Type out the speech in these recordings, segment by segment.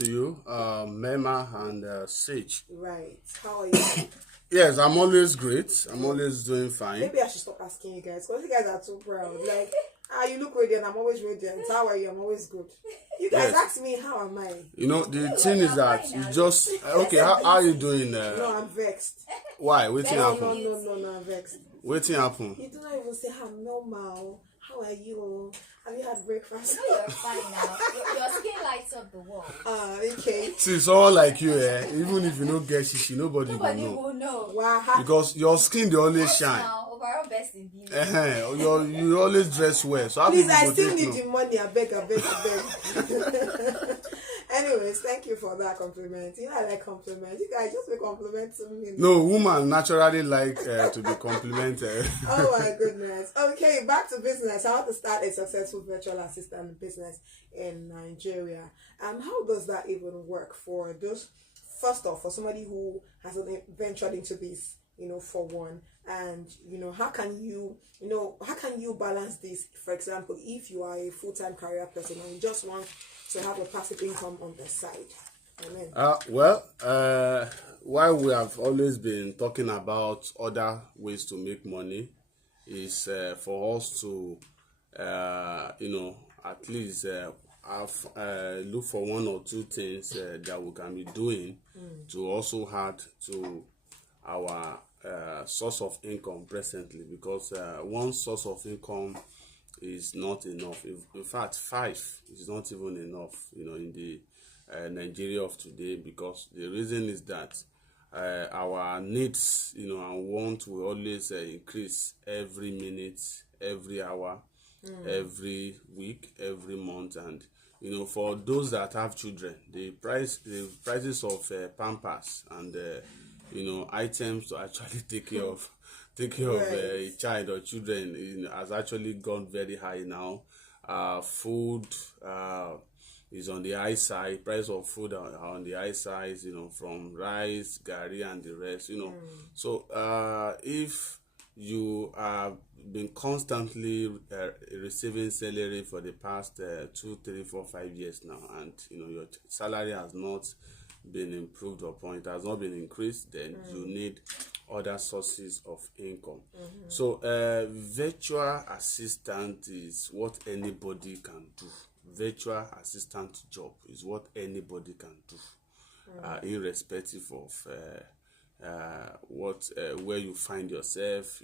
to you, Mema and Sage. Right. How are you? Yes, I'm always great. I'm always doing fine. Maybe I should stop asking you guys because you guys are too proud. Like, you look radiant. I'm always radiant. How are you? I'm always good. You guys ask me, how am I? You know, the thing is that you just okay. How are you doing? No, I'm vexed. Why? Waiting happen. No, I'm vexed. Waiting happen. You do not even say I'm normal. How are you? Have you had breakfast? No, you're fine now. Your skin lights up the world. Okay. See, someone like you, even if you don't get shishi, nobody will know. Wow. Because your skin, they always shine. Now, overall best in beauty. You always dress well. So please, I still need the money. I beg. Anyways, thank you for that compliment. You know, I like compliments. You guys just make compliments to me. No, woman naturally like to be complimented. Oh my goodness. Okay, back to business. How to start a successful virtual assistant business in Nigeria. How does that even work for those? First off, for somebody who hasn't ventured into this, for one, and how can you balance this? For example, if you are a full-time career person and you just want to have a passive income on the side. Amen. While we have always been talking about other ways to make money, is for us to at least look for one or two things that we can be doing to also add to our source of income presently, because one source of income is not enough. In fact, 5 is not even enough, in the Nigeria of today, because the reason is that our needs, and want will always increase every minute, every hour, every week, every month. And for those that have children, the prices of Pampers and items to actually take care of a child or children has actually gone very high now. Food is on the high side. Price of food are on the high side, from rice, gari, and the rest. So if you have been constantly receiving salary for the past 2, 3, 4, 5 years now, and your salary has not been improved upon, it has not been increased, then you need other sources of income. So virtual assistant is what anybody can do. Virtual assistant job is what anybody can do, irrespective of where you find yourself.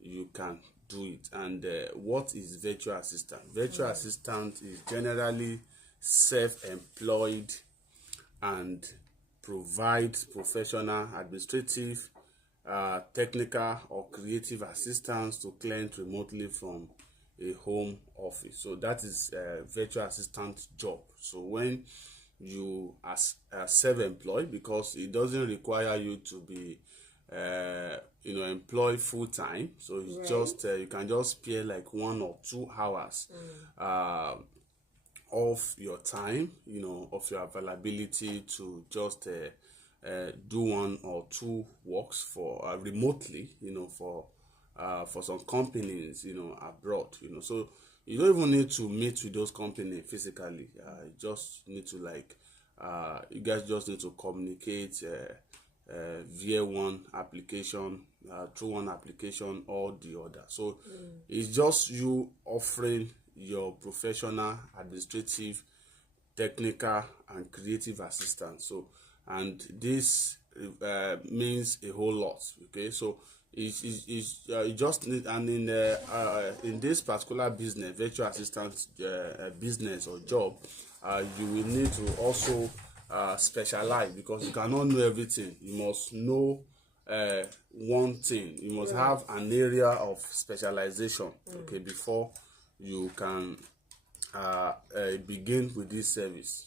You can do it. And what is virtual assistant? Virtual assistant is generally self-employed and provides professional, administrative, technical, or creative assistance to clients remotely from a home office. So that is a virtual assistant job. So when you are self-employed, because it doesn't require you to be employed full-time, so it's just you can just spare like 1 or 2 hours of your time, of your availability to just do 1 or 2 works for remotely, for some companies, abroad, so you don't even need to meet with those companies physically. You just need to you guys just need to communicate via one application, through one application or the other. So it's just you offering your professional, administrative, technical, and creative assistance. So, and this means a whole lot. Okay, so you just need, and in this particular business, virtual assistant business or job, you will need to also specialize, because you cannot know everything. You must know one thing. You must have an area of specialization, okay, before you can begin with this service.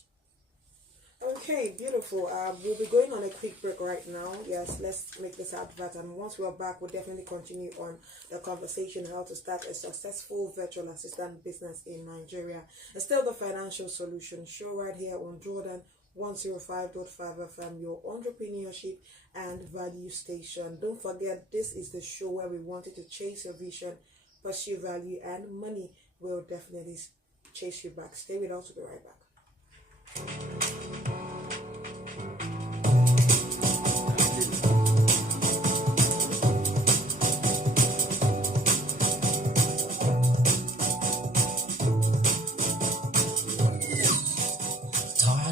Okay, beautiful. We'll be going on a quick break right now. Yes, let's make this advert, and once we're back, we'll definitely continue on the conversation how to start a successful virtual assistant business in Nigeria. It's still the Financial Solution Show right here on Jordan 105.5 FM, your entrepreneurship and value station. Don't forget, this is the show where we want you to chase your vision, pursue value, and money will definitely chase you back. Stay with us, we'll be right back.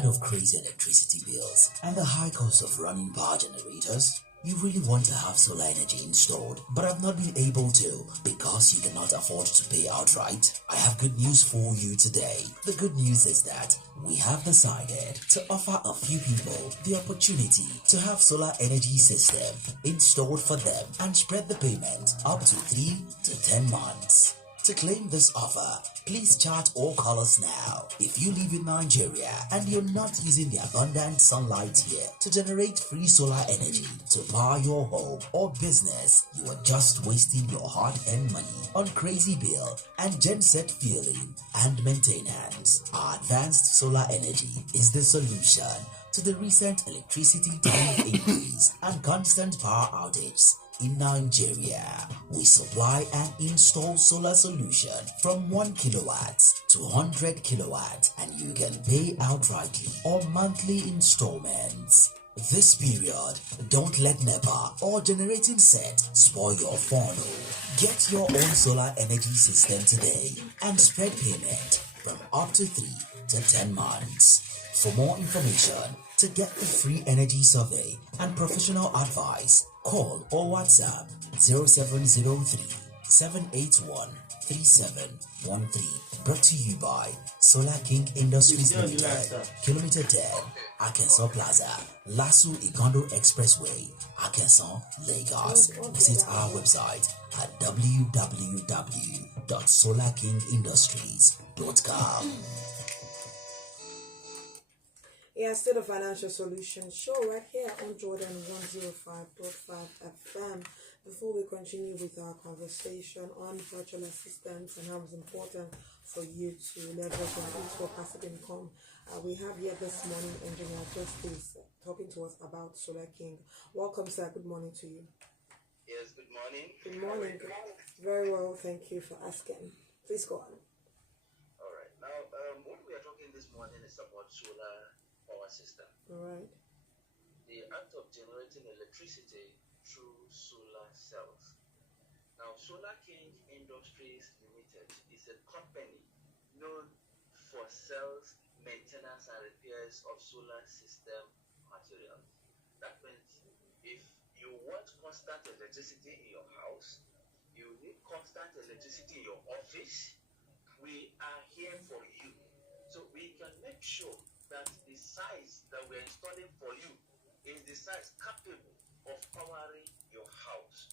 of crazy electricity bills and the high cost of running power generators? You really want to have solar energy installed, but have not been able to because you cannot afford to pay outright? I have good news for you today. The good news is that we have decided to offer a few people the opportunity to have solar energy system installed for them and spread the payment up to 3 to 10 months. To claim this offer, please chat or call us now. If you live in Nigeria and you're not using the abundant sunlight here to generate free solar energy to power your home or business, you are just wasting your hard-earned money on crazy bill and genset fueling and maintenance. Our advanced solar energy is the solution to the recent electricity tariff increase and constant power outage in Nigeria. We supply and install solar solution from 1 kilowatt to 100 kilowatt, and you can pay outrightly or monthly installments. This period, don't let NEPA or generating set spoil your funnel. Get your own solar energy system today and spread payment from up to 3 to 10 months. For more information, to get the free energy survey and professional advice, call or WhatsApp 0703 781 3713. Brought to you by Solar King Industries Limited, Kilometer 10, Arkansas Plaza, Lasso Ikondo Expressway, Arkansas, Lagos. Visit our website at www.solarkingindustries.com. Yeah, still the financial solution show right here on Jordan 105.5 FM. Before we continue with our conversation on virtual assistants and how it's important for you to leverage and use for passive income, we have here this morning Engineer Justice talking to us about Solar King. Welcome, sir. Good morning to you. Yes, good morning. Good morning. Very well, thank you for asking. Please go on. All right. Now, what we are talking this morning is about solar power system. All right. The act of generating electricity through solar cells. Now, Solar King Industries Limited is a company known for sales, maintenance, and repairs of solar system materials. That means if you want constant electricity in your house, you need constant electricity in your office, we are here for you. So we can make sure that the size that we're installing for you is the size capable of powering your house.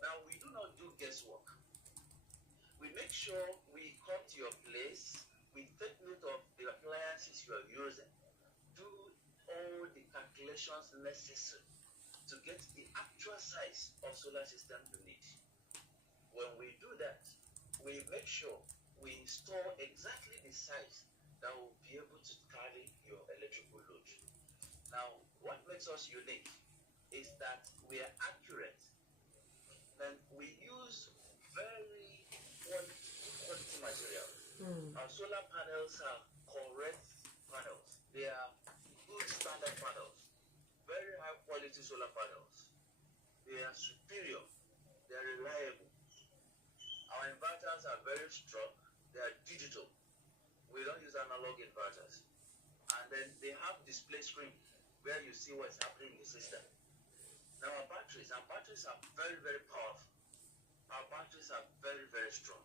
Now, we do not do guesswork. We make sure we come to your place, we take note of the appliances you are using, do all the calculations necessary to get the actual size of solar system you need. When we do that, we make sure we install exactly the size that will be able to carry your electrical load. Now, what makes us unique is that we are accurate and we use very quality material. Our solar panels are correct panels. They are good standard panels, very high quality solar panels. They are superior, they are reliable. Our inverters are very strong, they are digital. We don't use analog inverters. And then they have display screen where you see what's happening in the system. Now our batteries are very, very powerful. Our batteries are very, very strong.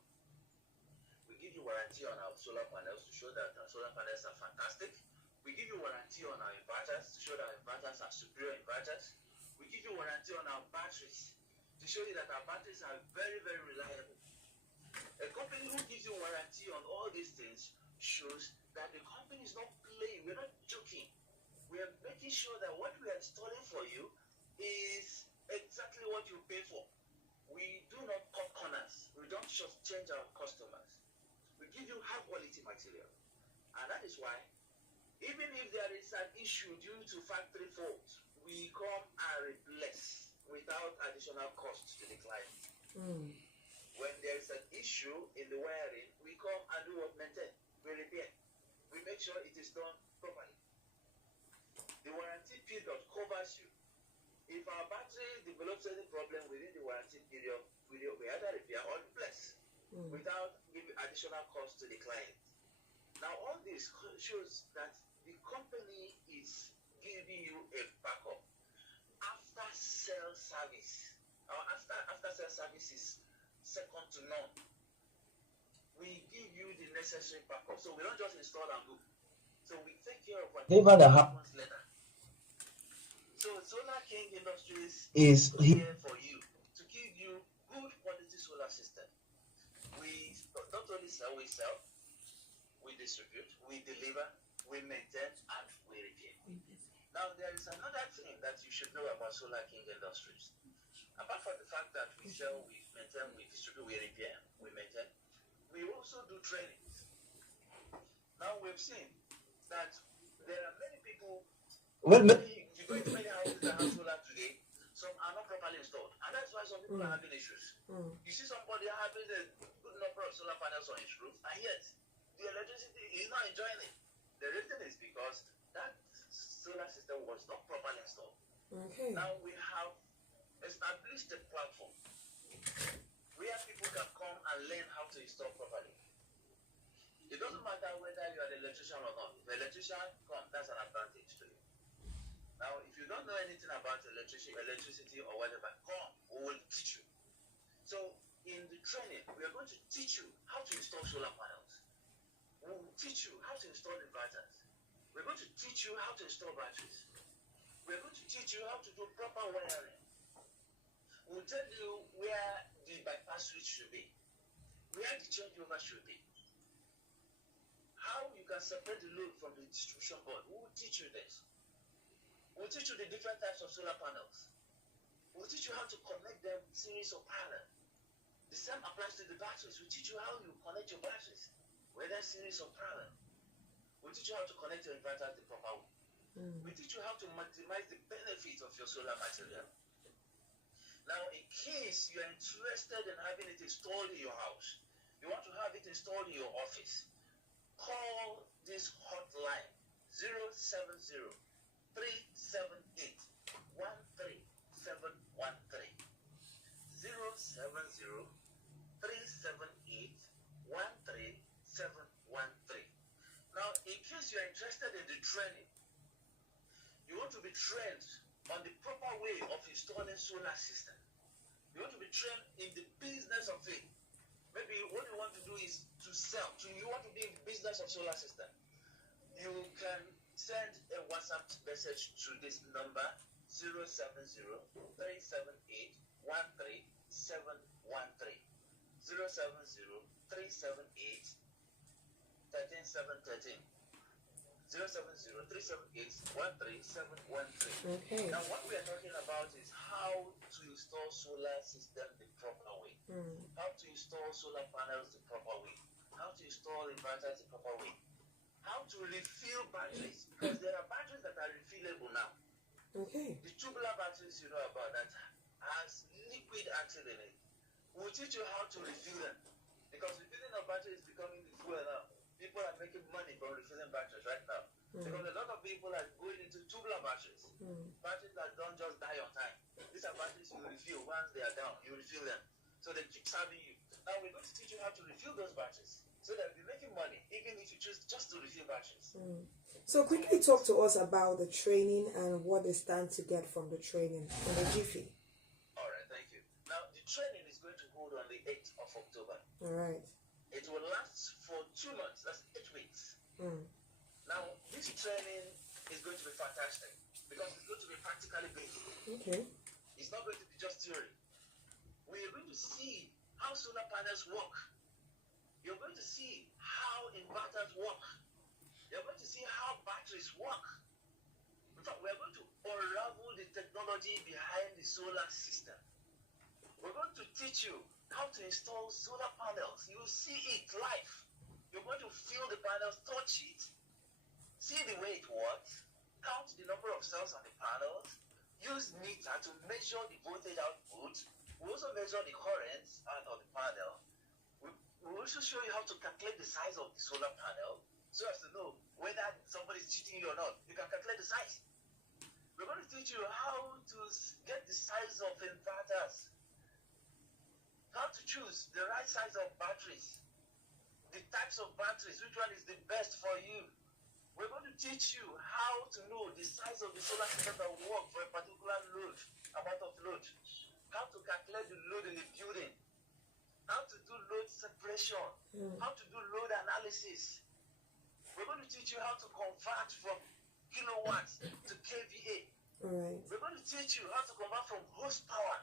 We give you warranty on our solar panels to show that our solar panels are fantastic. We give you warranty on our inverters to show that our inverters are superior inverters. We give you warranty on our batteries to show you that our batteries are very, very reliable. A company who gives you warranty on all these things shows that the company is not playing. We're not joking. We are making sure that what we are installing for you is exactly what you pay for. We do not cut corners. We don't just change our customers. We give you high quality material. And that is why, even if there is an issue due to factory fault, we come and replace without additional cost to the client. When there is an issue in the wiring, we come and do what? Maintain. We repair. We make sure it is done properly. The warranty period covers you. If our battery develops any problem within the warranty period, we either repair or replace without giving additional cost to the client. Now, all this shows that the company giving you a backup. After sale service, or after sale service is second to none. We give you the necessary backup. So we don't just install and go. So we take care of what months later. So Solar King Industries is here for you to give you good quality solar system. We not only sell, we distribute, we deliver, we maintain, and we repair. Now there is another thing that you should know about Solar King Industries. Apart from the fact that we sell, we maintain, we distribute, we repair, we maintain, we also do trainings. Now we've seen that there are many people. If you go into many houses that have solar today, some are not properly installed, and that's why some people are having issues. You see somebody having a good number of solar panels on his roof, and yet the electricity is not enjoying it. The reason is because that solar system was not properly installed. Okay. Now we have established a platform where people can come and learn how to install properly. It doesn't matter whether you are an electrician or not. If an electrician comes, that's an advantage to you. Now, if you don't know anything about electricity or whatever, come, we will teach you. So, in the training, we are going to teach you how to install solar panels. We will teach you how to install inverters. We're going to teach you how to install batteries. We're going to teach you how to do proper wiring. We'll tell you where the bypass switch should be, where the changeover should be, how you can separate the load from the distribution board. We will teach you this. We'll teach you the different types of solar panels. We'll teach you how to connect them series or parallel. The same applies to the batteries. We'll teach you how you connect your batteries, whether series or parallel. We'll teach you how to connect your inverters the proper way. We teach you how to maximize the benefit of your solar material. Now, in case you're interested in having it installed in your house, you want to have it installed in your office, call this hotline 070-378-13713. 070-378-13713. Now, in case you're interested in the training, you want to be trained on the proper way of installing solar system. You want to be trained in the business of it. Maybe what you want to do is to sell. You want to be in the business of solar system. You can send a WhatsApp message to this number 070-378-13713. 070-378-13713. 070-378-13713. Okay. Now, what we are talking about is how to install solar system the proper way, how to install solar panels the proper way, how to install inverters the proper way, how to refill batteries, because there are batteries that are refillable now. Okay. The tubular batteries you know about that has liquid acid in it. We'll teach you how to refill them, because refilling of batteries is becoming the fuel now. People are making money from refilling batteries right now. Because a lot of people are going into tubular batteries. Batteries that don't just die on time. These are batteries you refill once they are down. You refill them. So they keep serving you. Now we're going to teach you how to refill those batteries, so that you're making money, even if you choose just to refill batteries. So quickly talk to us about the training and what they stand to get from the training and the GFI. All right, thank you. Now the training is going to hold on the 8th of October. All right. It will last for 2 months. That's 8 weeks. Now, this training is going to be fantastic because it's going to be practically based. Okay. It's not going to be just theory. We are going to see how solar panels work. You're going to see how inverters work. You're going to see how batteries work. In fact, we are going to unravel the technology behind the solar system. We're going to teach you how to install solar panels. You will see it live. You're going to feel the panels, touch it, see the way it works, count the number of cells on the panels, use meter to measure the voltage output. We also measure the current out of the panel. We also show you how to calculate the size of the solar panel so as to know whether somebody is cheating you or not. You can calculate the size. We're going to teach you how to get the size of inverters, how to choose the right size of batteries, the types of batteries, which one is the best for you, We're going to teach you how to know the size of the solar system that will work for a particular load, amount of load, how to calculate the load in the building, how to do load separation, how to do load analysis. We're going to teach you how to convert from kilowatts to kVA. All right. We're going to teach you how to convert from horsepower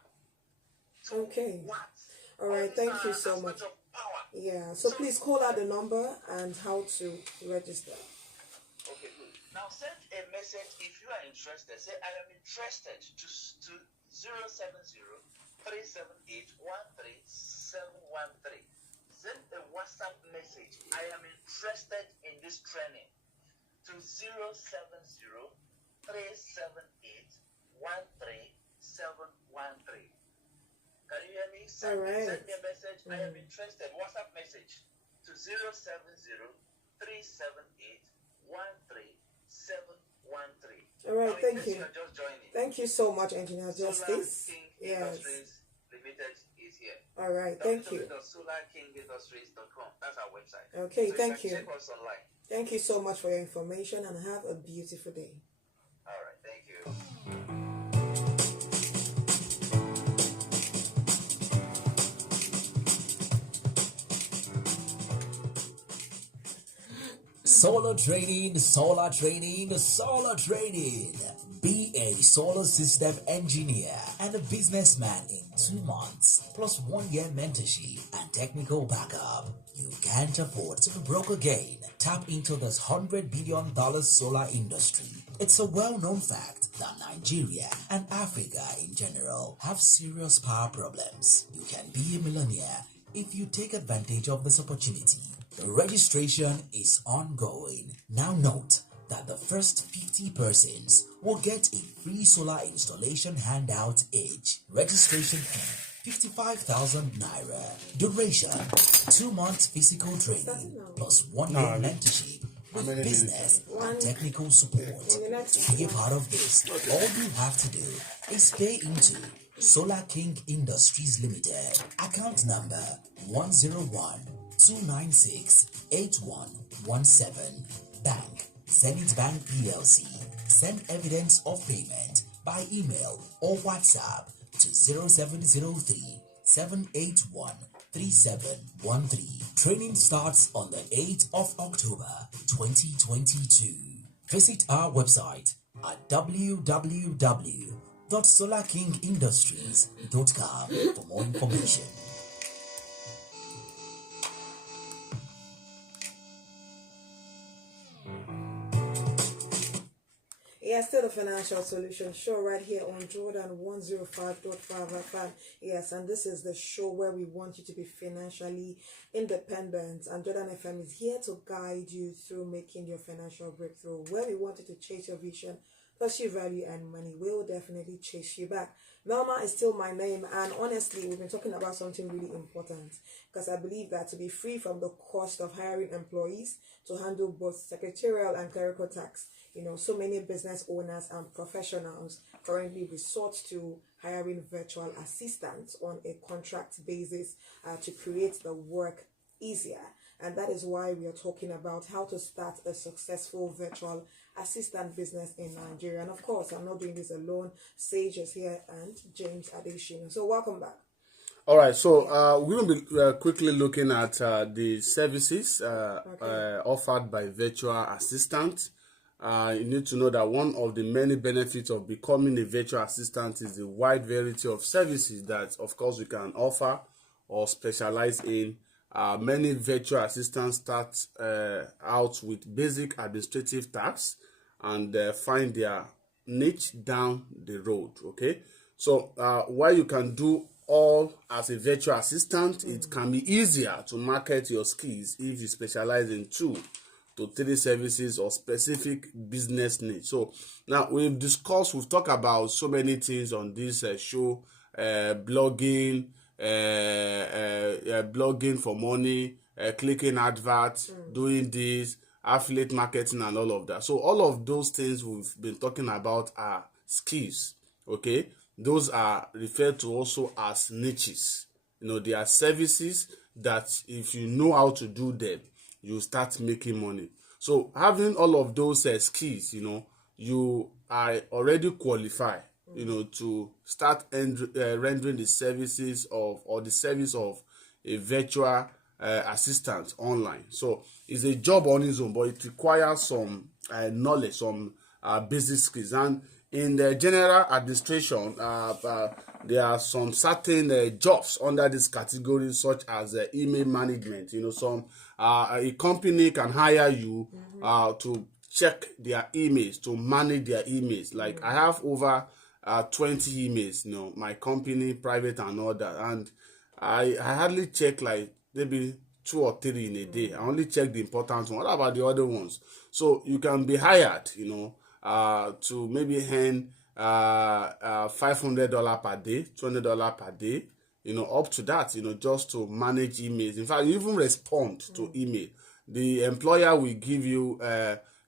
to Okay. watts. All right. Thank you so Aspects much. of power. Yeah. So please call out the number and how to register. Okay, good. Now send a message if you are interested. Say, I am interested to 070-378-13713. Send a WhatsApp message. I am interested in this training to 070-378-13713. Can you hear me? Send me a message. I am interested. WhatsApp message to 070-378-13713. All right. Now, Thank in case you. are just joining, Thank you so much, Engineer Solar Justice. King Yes. Industries Limited is here. All right. Thank you. www.solarkingindustries.com. That's our website. Okay. So Thank you. you. Can check us online. Thank you so much for your information and have a beautiful day. All right. Thank you. Solar training, solar training, solar training. Be a solar system engineer and a businessman in 2 months, plus 1 year mentorship and technical backup. You can't afford to be broke again. Tap into this $100 billion solar industry. It's a well-known fact that Nigeria and Africa in general have serious power problems. You can be a millionaire if you take advantage of this opportunity. The registration is ongoing. Now note that the first 50 persons will get a free solar installation handout each. Registration fee 55,000 naira. Duration 2 months physical training plus 1 year mentorship with business and technical support. To be a part of this, all you have to do is pay into Solar King Industries Limited, account number 101-296-8117, Bank, Zenith Bank PLC. Send evidence of payment by email or WhatsApp to 0703-781-3713. Training starts on the 8th of October 2022. Visit our website at www.solarkingindustries.com for more information. Yeah, still the Financial Solution Show right here on Jordan 105.5 FM. Yes, and this is the show where we want you to be financially independent. And Jordan FM is here to guide you through making your financial breakthrough. Where we want you to chase your vision, pursue value, and money will definitely chase you back. Velma is still my name, and honestly, we've been talking about something really important because I believe that to be free from the cost of hiring employees to handle both secretarial and clerical tasks, so many business owners and professionals currently resort to hiring virtual assistants on a contract basis to create the work easier. And that is why we are talking about how to start a successful virtual assistant business in Nigeria. And of course, I'm not doing this alone. Sage is here and James Adeshina. So welcome back. All right, so we'll be quickly looking at the services offered by virtual assistants. You need to know that one of the many benefits of becoming a virtual assistant is the wide variety of services that, of course, we can offer or specialize in. Many virtual assistants start out with basic administrative tasks and find their niche down the road, okay? So while you can do all as a virtual assistant, it can be easier to market your skills if you specialize in 2 to 3 services or specific business needs. So now we've talked about so many things on this show, blogging, blogging for money, clicking adverts, doing this, affiliate marketing and all of that. So all of those things we've been talking about are skills, okay? Those are referred to also as niches. They are services that if you know how to do them, you start making money. So having all of those skills, you are already qualified, to start rendering the services of, or the service of, a virtual assistant online. So it's a job on its own, but it requires some knowledge, some basic skills. And in the general administration, there are some certain jobs under this category, such as email management. Some a company can hire you to check their emails, to manage their emails. Like I have over 20 emails, my company, private and all that, and I hardly check like maybe 2 or 3 in a day. I only check the important ones. What about the other ones? So you can be hired, to maybe earn $500 per day, $20 per day, up to that, just to manage emails. In fact, you even respond to email. The employer will give you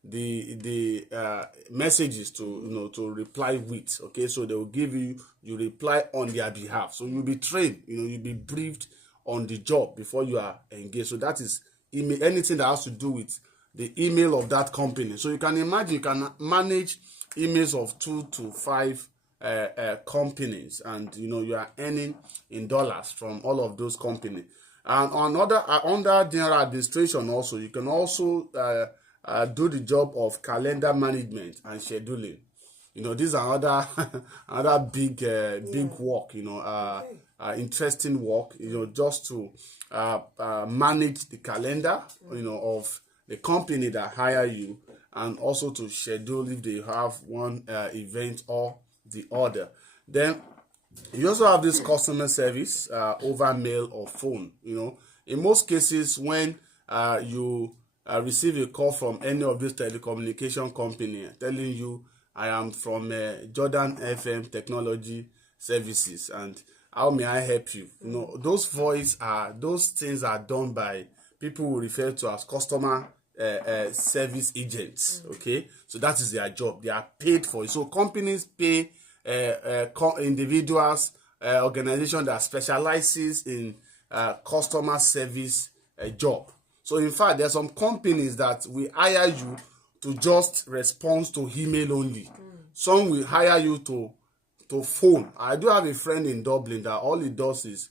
the messages to reply with. Okay, so they will give you reply on their behalf. So you'll be trained, you'll be briefed on the job before you are engaged. So that is email, anything that has to do with the email of that company. So you can imagine you can manage emails of 2 to 5 companies, and you are earning in dollars from all of those companies. And under general administration also, you can also do the job of calendar management and scheduling. These are other big work, interesting work, just to manage the calendar, of the company that hire you, and also to schedule if they have one event or the other. Then you also have this customer service over mail or phone. In most cases, when you receive a call from any of these telecommunication company telling you, I am from Jordan FM Technology Services, and how may I help you? Those things are done by people who refer to as customer service agents. Okay, so that is their job. They are paid for it. So companies pay individuals, organization that specializes in customer service job. So in fact, there are some companies that will hire you to just respond to email only. Some will hire you to phone. I do have a friend in Dublin that all he does is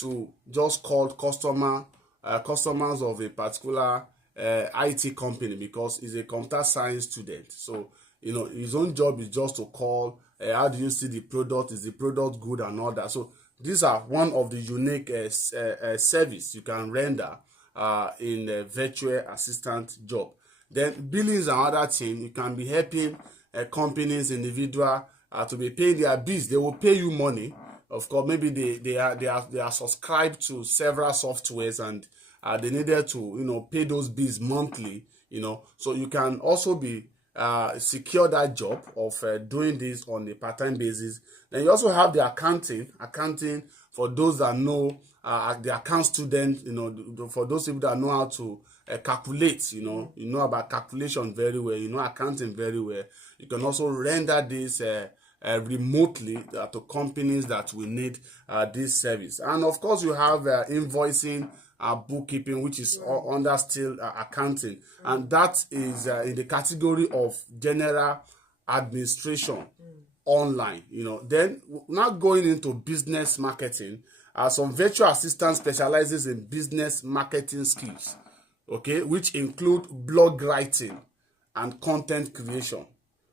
to just call customers of a particular IT company, because he's a computer science student. So his own job is just to call. How do you see the product? Is the product good and all that? So these are one of the unique service you can render in a virtual assistant job. Then billings and other things, you can be helping companies, individual to be paying their bills. They will pay you money. Of course, maybe they are subscribed to several softwares, and they needed to pay those bills monthly. So you can also be secure that job of doing this on a part-time basis. Then you also have the accounting for those that know the account student. For those people that know how to calculate. You know about calculation very well. Accounting very well. You can also render this remotely to companies that will need this service. And of course, you have invoicing, bookkeeping, which is under still accounting, and that is in the category of general administration online. Then now going into business marketing, some virtual assistant specializes in business marketing skills, okay, which include blog writing and content creation.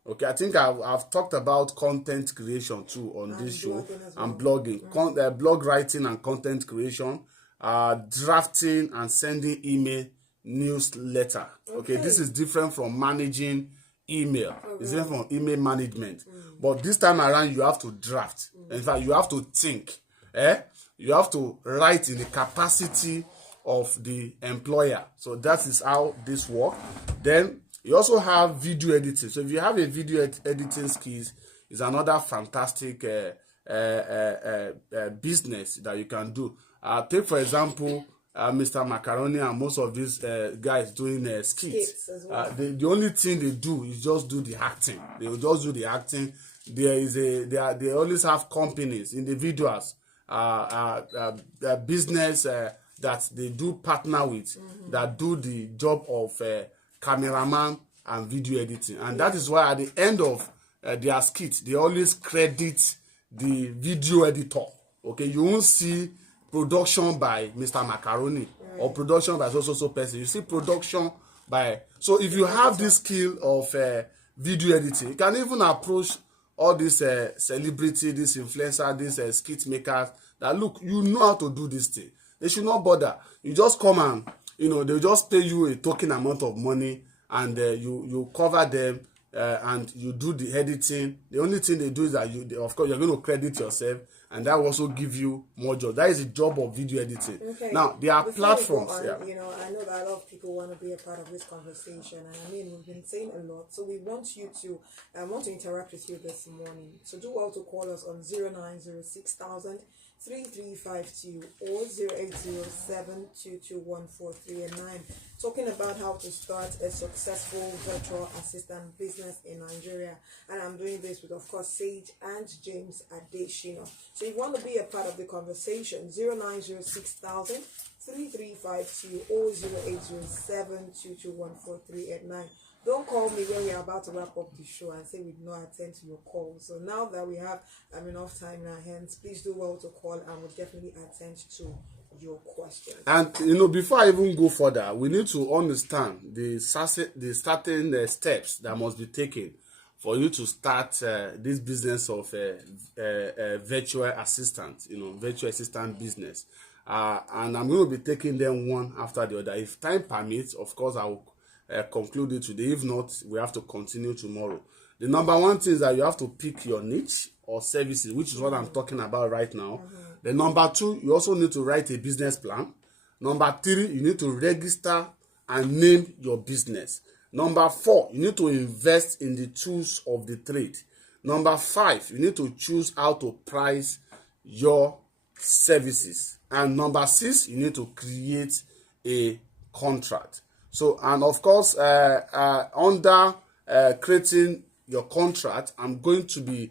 Okay, I think I've talked about content creation too on this show, and blogging, blog writing and content creation, drafting and sending email newsletter. Okay, this is different from managing email. It's different from email management. But this time around, you have to draft. In fact, you have to think. You have to write in the capacity of the employer. So that is how this works. Then you also have video editing. So if you have a video editing skills, it's another fantastic business that you can do. Take for example, Mr. Macaroni and most of these guys doing skits. The only thing they do is just do the acting. They will just do the acting. They always have companies, individuals, business that they do partner with, that do the job of cameraman, and video editing. And that is why at the end of their skit, they always credit the video editor. Okay, you won't see production by Mr. Macaroni or production by so person. You see production by. So if you have this skill of video editing, you can even approach all these celebrity, these influencer, these skit makers. That look, you know how to do this thing. They should not bother. You just come and they'll just pay you a token amount of money, and you cover them and you do the editing. The only thing they do is that of course, you're going to credit yourself, and that will also give you more job. That is the job of video editing. Okay. Now, there are Before platforms. we go on, Yeah. I know that a lot of people want to be a part of this conversation, and I mean, we've been saying a lot, so we want you to, want to interact with you this morning. So do well to call us on 0906,000 3352 or 0807221439, talking about how to start a successful virtual assistant business in Nigeria. And I'm doing this with, of course, Sage and James Adeshino. So if you want to be a part of the conversation, 0906,000 3352 or 0807221439. Don't call me when we're about to wrap up the show and say we did not attend to your call. So now that we have enough time in our hands, please do well to call, and we'll definitely attend to your questions. And before I even go further, we need to understand the starting steps that must be taken for you to start this business of virtual assistant, virtual assistant business. And I'm going to be taking them one after the other. If time permits, of course, I will conclude it today. If not, we have to continue tomorrow. The number one thing is that you have to pick your niche or services, which is what I'm talking about right now. The number two, you also need to write a business plan. Number three, you need to register and name your business. Number four, you need to invest in the tools of the trade. Number five, you need to choose how to price your services. And number six, you need to create a contract. So, and of course, under creating your contract, I'm going to be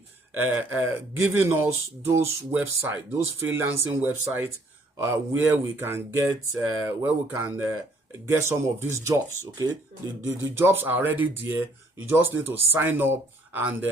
giving us those websites, those freelancing websites, where we can get some of these jobs. Okay, the jobs are already there. You just need to sign up and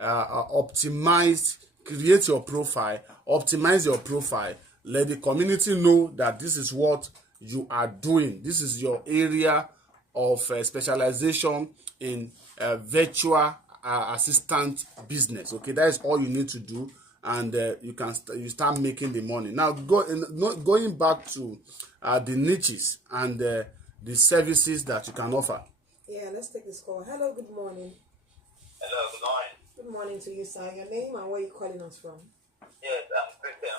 optimize, create your profile, optimize your profile. Let the community know that this is what you are doing. This is your area of specialization in virtual assistant business. Okay, that is all you need to do, and you start making the money. Now, going back to the niches and the services that you can offer. Yeah, let's take this call. Hello, good morning. Hello, good morning. Good morning to you, sir. Your name and where you calling us from? Yes, I'm Christian.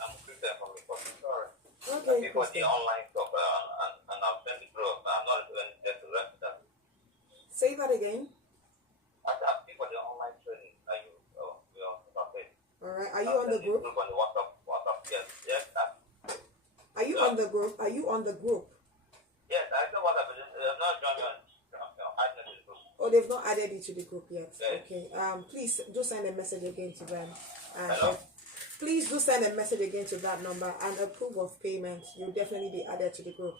I'm Christian from the sorry. Okay, Before the Christian. online stuff, and I've sent the group. I'm not even there to register. Say that again. I'm before the online training. Are you? All right. Are you on the group? On the WhatsApp. Yes. Are you on the group? Are you on the group? Yes, I know what I'm not joining on. I'm in the group. Oh, they've not added you to the group yet. Yes. Okay. Please do send a message again to them. Hello? Please do send a message again to that number and a proof of payment. You'll definitely be added to the group.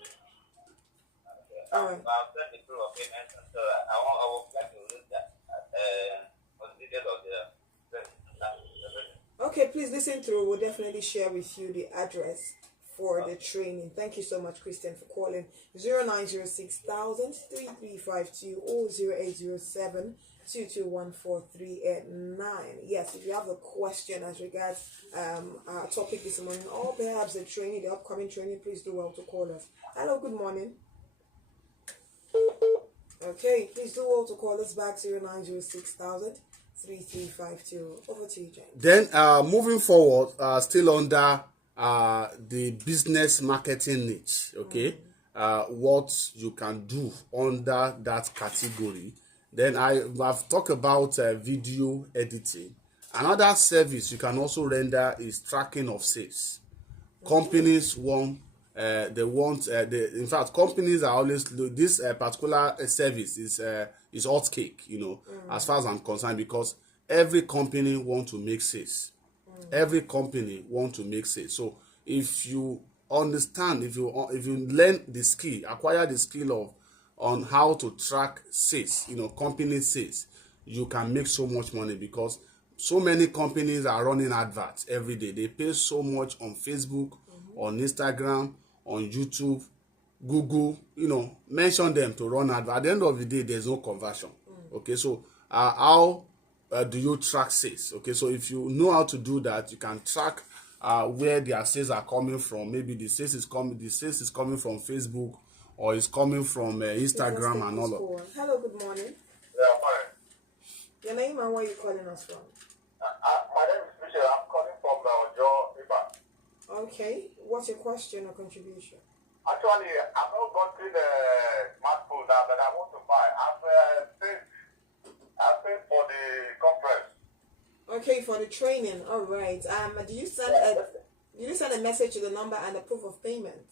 All right. I'll send the proof of payment, so I will like to read that on the details of the. Okay, please listen through. We'll definitely share with you the address for the training. Thank you so much, Christian, for calling 0906,000 3352 or 0807 2214389. Yes, if you have a question as regards our topic this morning, or perhaps the training, the upcoming training, please do well to call us. Hello, good morning. Okay, please do well to call us back 0906,000 3352. Over to you, James. Then moving forward, still under the business marketing niche, okay, what you can do under that category. Then I've talked about video editing. Another service you can also render is tracking of sales. Companies want in fact, companies are always this particular service is hot cake, as far as I'm concerned, because every company want to make sales. Every company want to make sales. So if you understand, if you learn the skill, acquire the skill on how to track sales, company sales, you can make so much money, because so many companies are running adverts every day. They pay so much on Facebook, on Instagram, on YouTube, Google, mention them to run advert. At the end of the day, there's no conversion. Okay, so how do you track sales? Okay, so if you know how to do that, you can track where their sales are coming from. Maybe the sales is coming from Facebook, or it's coming from Instagram and all of. Hello, good morning. Yeah, fine. Your name and where you calling us from? My name is Michelle. I'm calling from Joe Iba. Okay, what's your question or contribution? Actually, I've not gotten a smartphone now that I want to buy. I've paid for the conference. Okay, for the training. All right. Did you send a message to the number and a proof of payment?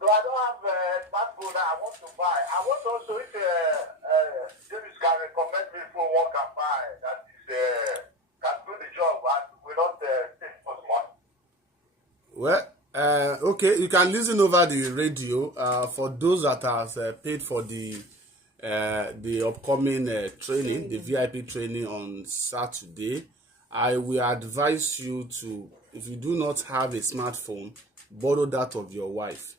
So I don't have a smartphone that I want to buy. I want also if James can recommend me for one can buy that is can do the job and without pay for smart. Well, okay, you can listen over the radio. For those that have paid for the upcoming training, the VIP training on Saturday, I will advise you to, if you do not have a smartphone, borrow that of your wife.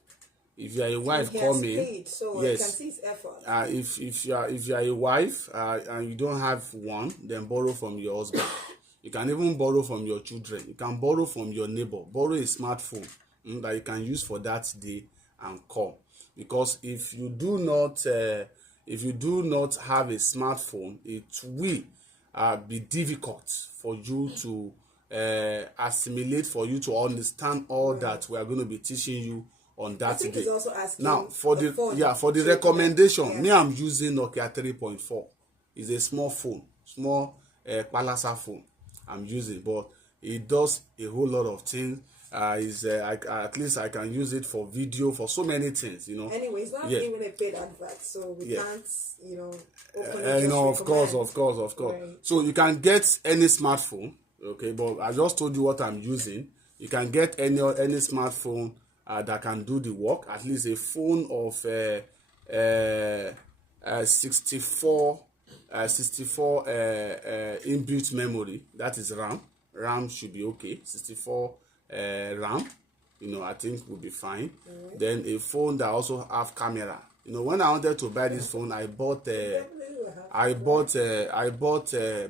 If you are a wife, He call has me. paid, so Yes. you can see his effort. If you are a wife and you don't have one, then borrow from your husband. You can even borrow from your children. You can borrow from your neighbor. Borrow a smartphone that you can use for that day and call. Because if you do not have a smartphone, it will be difficult for you to assimilate, for you to understand all that we are going to be teaching you on that I think day. he's also asking Now for the phone recommendation, yeah. me, I'm using Nokia 3.4. It's a small phone, Palasa phone I'm using, but it does a whole lot of things. At least I can use it for video, for so many things, Anyways, not Yeah. even a paid advert, so we Yeah. can't, openly just of course. recommend. Right. So you can get any smartphone, okay, but I just told you what I'm using. You can get any smartphone that can do the work. At least a phone of 64 inbuilt memory, that is RAM should be okay. 64 RAM, I think will be fine. Then a phone that also have camera. When I wanted to buy this phone, I bought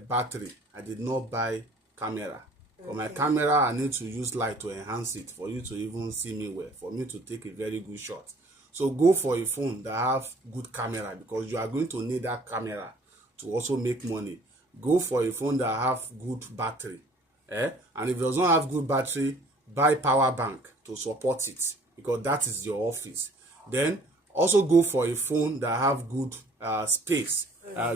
battery. I did not buy camera. For my camera, I need to use light to enhance it, for you to even see me well, for me to take a very good shot. So go for a phone that have good camera, because you are going to need that camera to also make money. Go for a phone that have good battery. And if it does not have good battery, buy power bank to support it, because that is your office. Then also go for a phone that have good space,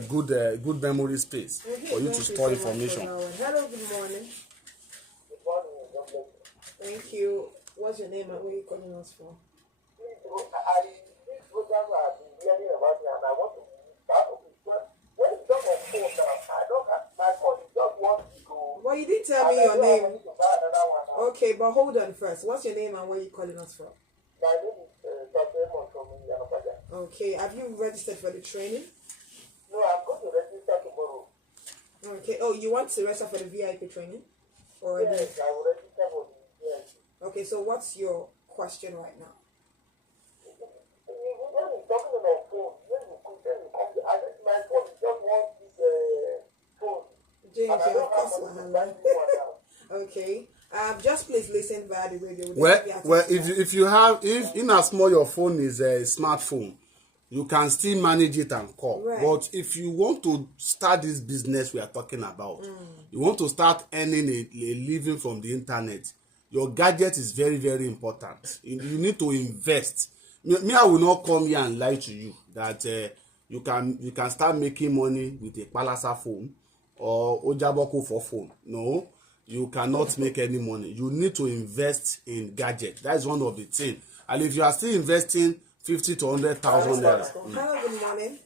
good memory space, for you to store information. Hello, good morning. Thank you. What's your name and where are you calling us from? This program I've been hearing about it, and I want to start with. When it's on my phone now, I don't have my phone. Is just one to go. Well, you didn't tell me your name. Okay, but hold on first. What's your name and where are you calling us from? My name is Dr. Emon from Yanapaja. Okay, have you registered for the training? No, I'm going to register tomorrow. Okay, oh, you want to register for the VIP training? Already? Yes, I will register for the VIP. Okay, so what's your question right now? When you're talking about phone, my phone is just one big phone. James, And I of don't have course, money to buy new one now. okay. Just please listen via the radio. Well, if in as small your phone is a smartphone, you can still manage it and call. Right. But if you want to start this business we are talking about, you want to start earning a living from the internet, your gadget is very, very important. You need to invest. Me, I will not come here and lie to you that you can start making money with a Palasa phone or Ojaboko for phone. No, you cannot make any money. You need to invest in gadget. That is one of the things. And if you are still investing 50 to 100,000 naira. Hello, good morning.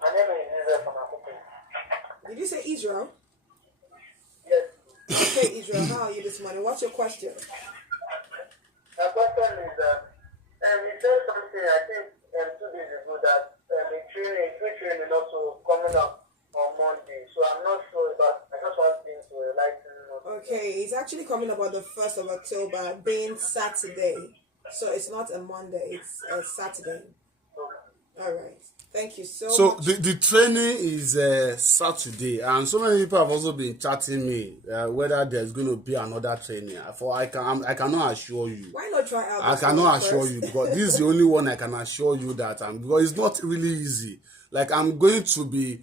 My name is Israel from Akupe. Did you say Israel? Yes. Okay, Israel, how are you this morning? What's your question? My question is, he said something, I think, 2 days ago that free training also coming up on Monday. So I'm not sure about. I just want things to enlighten us. Okay, it's actually coming about the 1st of October, being Saturday. So it's not a Monday, it's a Saturday. All right. Thank you so much. The training is Saturday, and so many people have also been chatting me whether there's going to be another training. I cannot assure you. Why not try out? I cannot assure you, because this is the only one I can assure you that because it's not really easy. Like, I'm going to be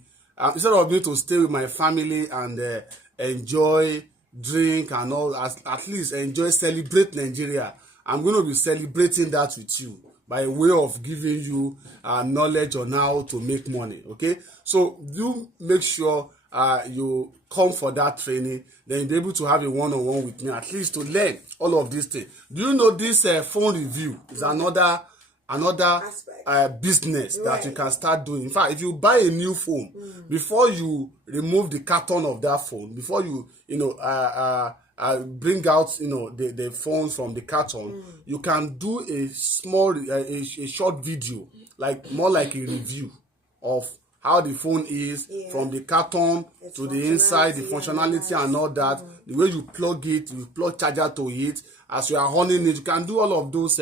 instead of me to stay with my family and enjoy, drink and all, at least enjoy, celebrate Nigeria. I'm going to be celebrating that with you by way of giving you knowledge on how to make money. Okay, so do make sure you come for that training, then you'll be able to have a one-on-one with me, at least to learn all of these things. Do you know this phone review is another business that you can start doing? In fact, if you buy a new phone, before you remove the carton of that phone, before you bring out the phones from the carton, you can do a small a short video, more like a review of how the phone is from the carton to the inside, the functionality and all that, the way you plug it, you plug charger to it, as you are honing it. You can do all of those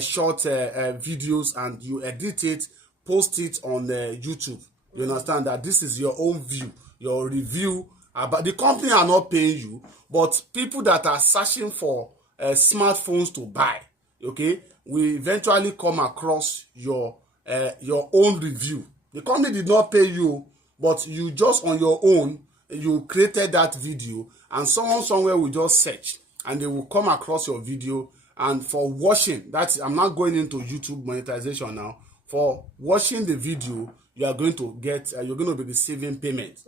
short videos, and you edit it, post it on YouTube. You understand that this is your own view, your review. But the company are not paying you, but people that are searching for smartphones to buy, okay, will eventually come across your own review. The company did not pay you, but you just on your own, you created that video, and someone somewhere will just search and they will come across your video. And for watching, I'm not going into YouTube monetization now. For watching the video, you are going to get, you're going to be receiving payment.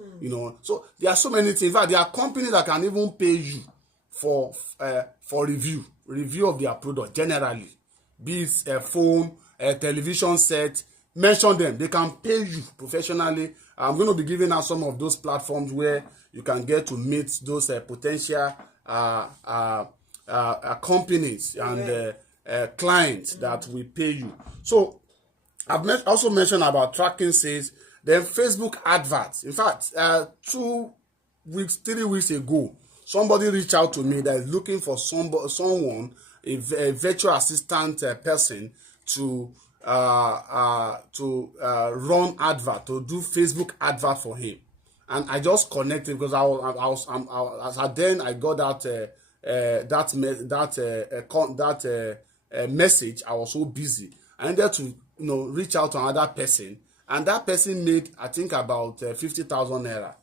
So there are so many things. In fact, there are companies that can even pay you for review of their product generally. Be it a phone, a television set, mention them. They can pay you professionally. I'm going to be giving out some of those platforms where you can get to meet those potential companies and clients that will pay you. So I've also mentioned about tracking sales, then Facebook adverts. In fact, 3 weeks ago, somebody reached out to me that is looking for someone, a virtual assistant person to run advert, to do Facebook advert for him. And I just connected because I got that message. I was so busy. I needed to reach out to another person, and that person made, I think, about 50,000 naira,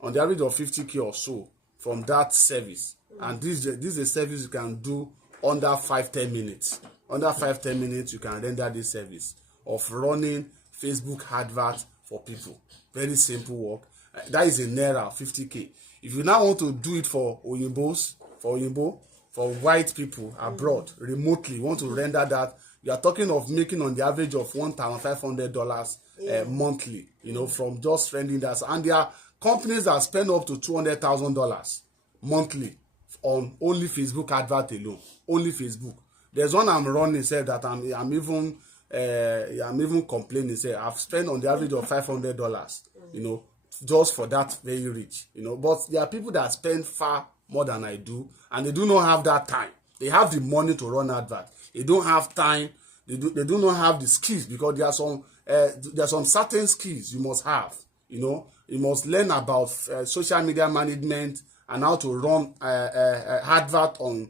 on the average of 50K or so from that service. And this is a service you can do under 5-10 minutes. Under 5-10 minutes, you can render this service of running Facebook adverts for people. Very simple work. That is in naira, 50K. If you now want to do it for white people abroad, remotely, you want to render that, you are talking of making on the average of $1,500 monthly, from just rendering that. And there are companies that spend up to $200,000 monthly on only Facebook advert alone. Only Facebook. There's one I'm running, said that I'm even complaining, say I've spent on the average of $500, just for that very rich, But there are people that spend far more than I do, and they do not have that time. They have the money to run advert. They don't have time. They do not have the skills, because there are some certain skills you must have. You must learn about social media management and how to run advert on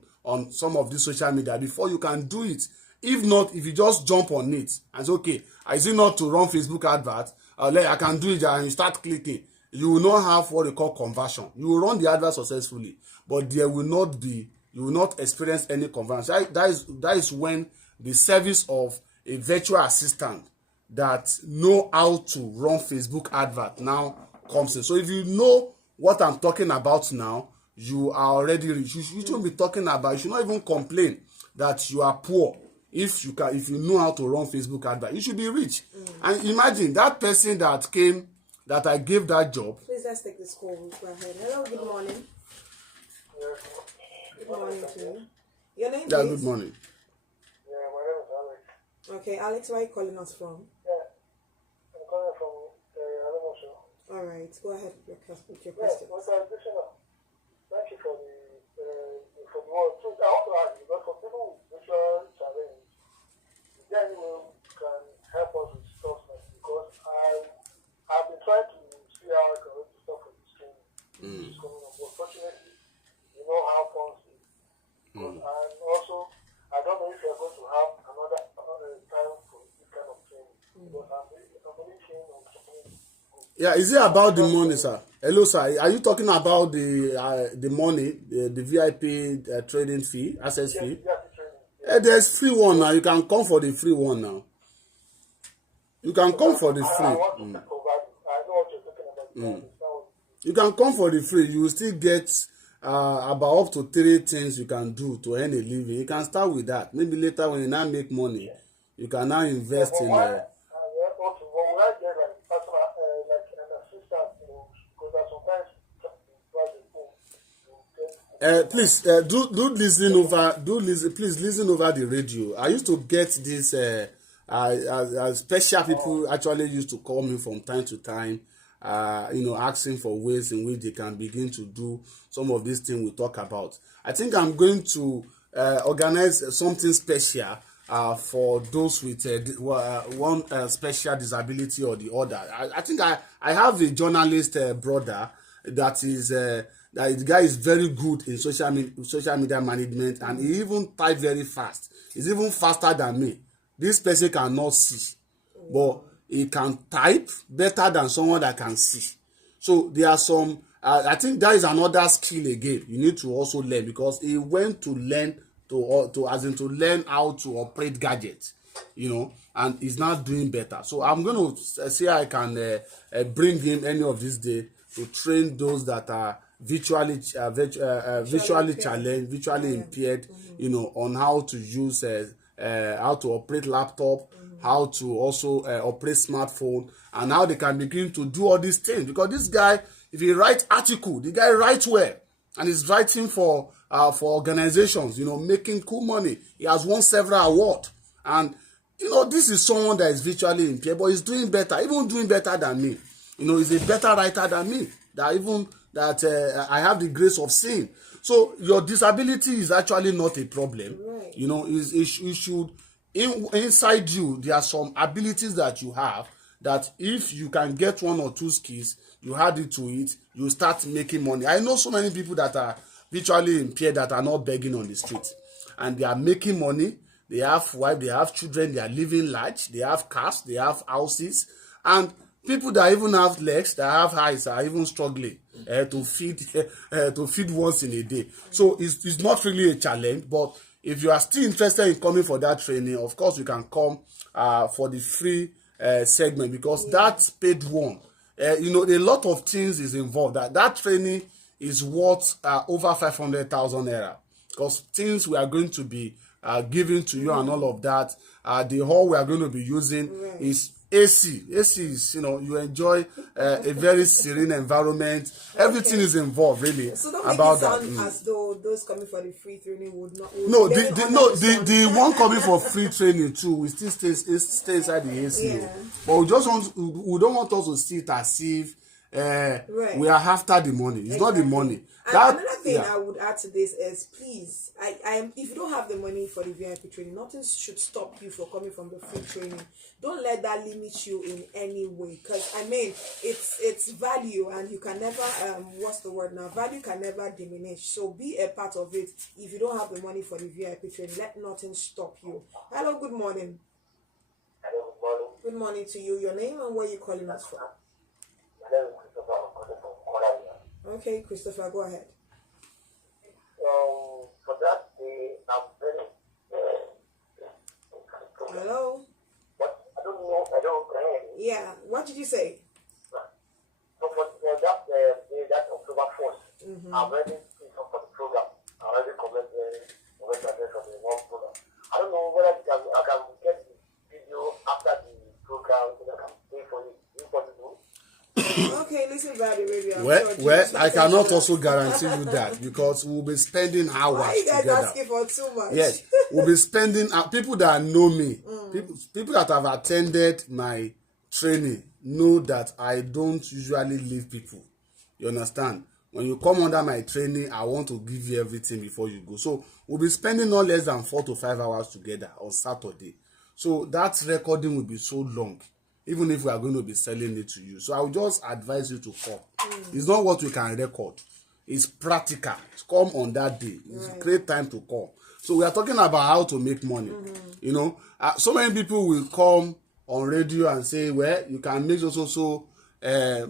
some of the social media before you can do it. If not, if you just jump on it and say, okay, is it not to run Facebook advert? I can do it, and you start clicking. You will not have what they call conversion. You will run the advert successfully, but you will not experience any conversion. That is when the service of a virtual assistant that know how to run Facebook advert now comes in. So if you know what I'm talking about now, you are already rich. You shouldn't be talking about, you should not even complain that you are poor. If you know how to run Facebook advert, you should be rich. And imagine that person that came, that I gave that job. Please, let's take this call. Go ahead. Hello, good morning. Good morning to you. Your name, please? Yeah, good morning. Yeah, my name is Alex. Okay, Alex, where are you calling us from? Yeah, I'm calling from Alamoso. All right, go ahead with your Yes, question. additional. Thank you for the word. So I want to ask you, because for people with visual challenge, is there any way you can help us with sources? Because I've been trying to see how I can register for this training. It's coming up. But fortunately, you know how funds is. And also, I don't know if you're going to have another time for this kind of training. Because I'm really keen on something. Yeah, is it about the money, sir? Hello, sir. Are you talking about the money, the VIP trading fee, access fee? Yes, training. There's free one now. You can come for the free one now. You can come for the I free. want to take over. I know what you're talking about. You can come for the free. You will still get about up to 3 things you can do to earn a living. You can start with that. Maybe later when you now make money, you can now invest in. Will I get like personal, like an assistant, because sometimes Please do listen over. Please listen over the radio. I used to get this. Special people actually used to call me from time to time. Asking for ways in which they can begin to do some of these things we talk about. I think I'm going to organize something special for those with one special disability or the other. I think I have a journalist brother that is that the guy is very good in social media management, and he even type very fast. He's even faster than me. This person cannot see, but he can type better than someone that can see. So there are some I think that is another skill again you need to also learn, because he went to learn to learn how to operate gadgets, and he's now doing better. So I'm going to see how I can bring him any of these days to train those that are visually challenged, visually impaired, on how to use how to operate laptop, how to also operate smartphone, and how they can begin to do all these things. Because this guy, if he write article, the guy writes well, and he's writing for organizations, making cool money. He has won several awards, and this is someone that is visually impaired, but he's doing better, even doing better than me. He's a better writer than me. I have the grace of seeing. So your disability is actually not a problem. Right. You should inside you there are some abilities that you have that if you can get 1 or 2 skills, you add it to it, you start making money. I know so many people that are visually impaired that are not begging on the street, and they are making money. They have wife, they have children, they are living large, they have cars, they have houses, and people that even have legs, that have eyes, are even struggling to feed once in a day. So it's not really a challenge, but if you are still interested in coming for that training, of course you can come for the free segment, because that paid one, a lot of things is involved. That training is worth over 500,000 naira, because things we are going to be giving to you and all of that. The hall we are going to be using is AC. AC is, you enjoy a very serene environment. Everything is involved, really. So don't make about it sound that. as though those coming for the free training would not. No, the one coming for free training too, we still stay inside the AC. Yeah. But we don't want us to see it as if Right. we are after the money. It's not the money. And another thing I would add to this is, please, if you don't have the money for the VIP training, nothing should stop you from coming from the free training. Don't let that limit you in any way, because it's value, and you can never value can never diminish. So be a part of it. If you don't have the money for the VIP training, let nothing stop you. Hello, good morning. Hello, good morning. Good morning to you. Your name and where you calling us from? My name is Christopher. I'm calling from Korea. Okay, Christopher, go ahead. For that, I'm very. Hello. But I don't know. I don't know. Yeah. What did you say? So for that October 1st, I'm ready for the program. I already commented address of the one program. I don't know whether I can get the video after the program so I can pay for it. Is it possible? Okay, listen Saudi Arabia. Well, I cannot also guarantee you that because we'll be spending hours Why are you guys together. asking for too much? Yes, we'll be spending. People that know me, people that have attended my training know that I don't usually leave people. You understand? When you come under my training, I want to give you everything before you go. So we'll be spending no less than 4 to 5 hours together on Saturday. So that recording will be so long, even if we are going to be selling it to you. So I will just advise you to come. It's not what we can record. It's practical. Come on that day. It's a great time to come. So we are talking about how to make money. You know, so many people will come on radio and say, well, you can make so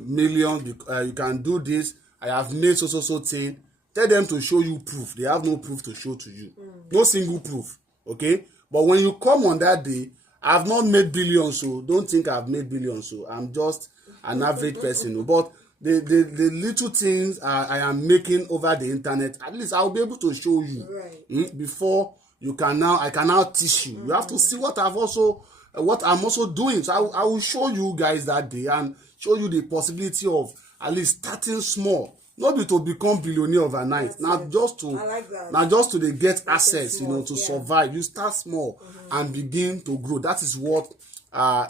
millions, you can do this. I have made so thing. Tell them to show you proof. They have no proof to show to you. No single proof. Okay? But when you come on that day, I have not made billions, so don't think I've made billions. So I'm just an average person. But the little things I am making over the internet, at least I'll be able to show you before you can now. I can now teach you. You have to see what I'm also doing. So I will show you guys that day and show you the possibility of at least starting small. Not be to become billionaire overnight. Not just to get access, you know, to survive. You start small and begin to grow. That is what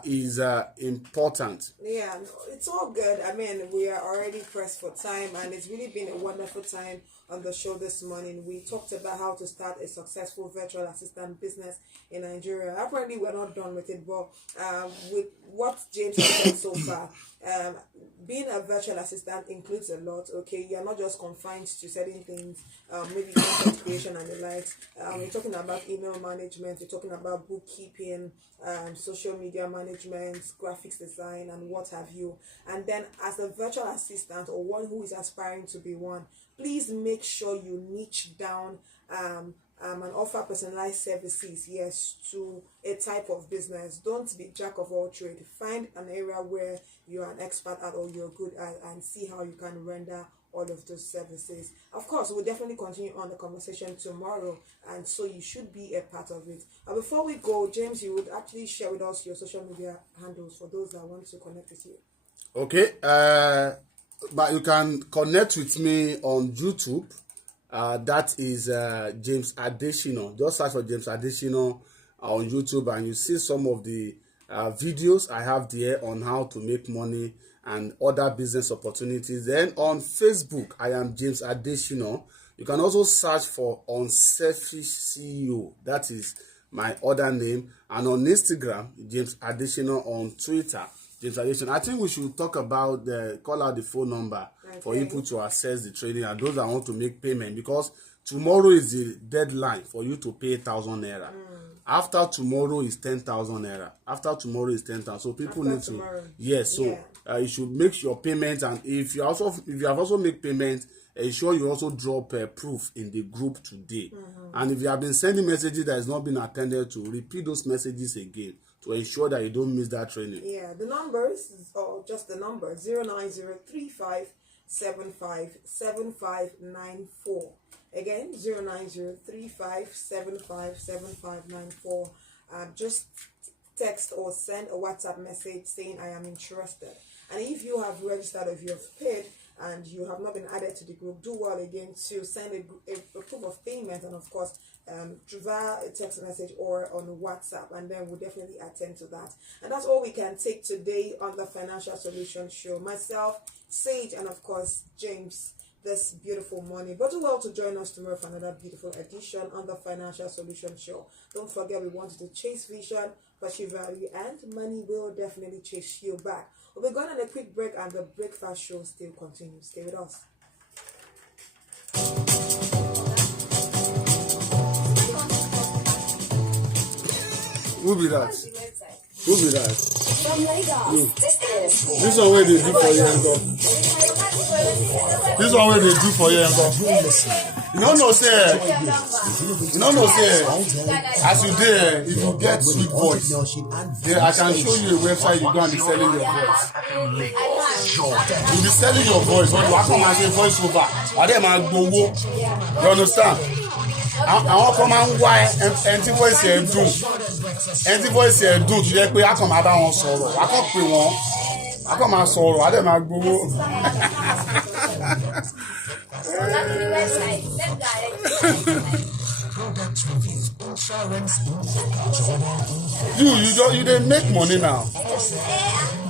is important. Yeah, it's all good. I mean, we are already pressed for time, and it's really been a wonderful time on the show this morning. We talked about how to start a successful virtual assistant business in Nigeria. Apparently, we're not done with it, but with what James has said so far, being a virtual assistant includes a lot. Okay, you're not just confined to certain things, maybe content creation and the likes. We're talking about email management, we're talking about bookkeeping, social media management, graphics design, and what have you. And then as a virtual assistant or one who is aspiring to be one, please make sure you niche down and offer personalized services, yes, to a type of business. Don't be jack of all trade. Find an area where you're an expert at or you're good at and see how you can render all of those services. Of course, we'll definitely continue on the conversation tomorrow, and so you should be a part of it. Before we go, James, you would actually share with us your social media handles for those that want to connect with you. Okay, but you can connect with me on YouTube. That is James Adesina. Just search for James Adesina on YouTube and you see some of the videos I have there on how to make money and other business opportunities. Then on Facebook, I am James Adesina. You can also search for Unselfish CEO. That is my other name. And on Instagram, James Adesina. On Twitter, James Adesina. I think we should talk about call out the phone number for people to access the training and those that want to make payment, because tomorrow is the deadline for you to pay 1,000 naira. After tomorrow is 10,000 naira. After tomorrow is 10,000. So people need to you should make your payment, and if you have also made payment, ensure you also drop proof in the group today. And if you have been sending messages that has not been attended to, repeat those messages again to ensure that you don't miss that training. Yeah, the numbers, or just the number, 09035757594. Again, 09035757594. Just text or send a WhatsApp message saying I am interested. And if you have registered or if you have paid and you have not been added to the group, do well again to send a proof of payment, and of course via a text message or on WhatsApp, and then we'll definitely attend to that. And that's all we can take today on the Financial Solution Show. Myself, Sage, and of course James, this beautiful morning. But do well to join us tomorrow for another beautiful edition on the Financial Solution Show. Don't forget, we want you to chase vision, pursue value, and money will definitely chase you back. We'll be going on a quick break, and the breakfast show still continues. Stay with us. Who be that? Who be that? From Lagos. This one where they do for you and go. This one where they do for you and go. You don't know say. As you there, if you get sweet voice, then I can show you a website you go and be selling your voice. You'll be selling your voice. When you come and say voice over, or them and go. You understand? Àwọn kan máa ń wá ẹntí voice ẹ̀ dùn tó yẹ pé a kàn máa bá wọn sọ̀rọ̀ a kàn pè wọ́n I got my soul. I didn't my go. Luckily, website. Let's direct. Product review, insurance, you You didn't make money now.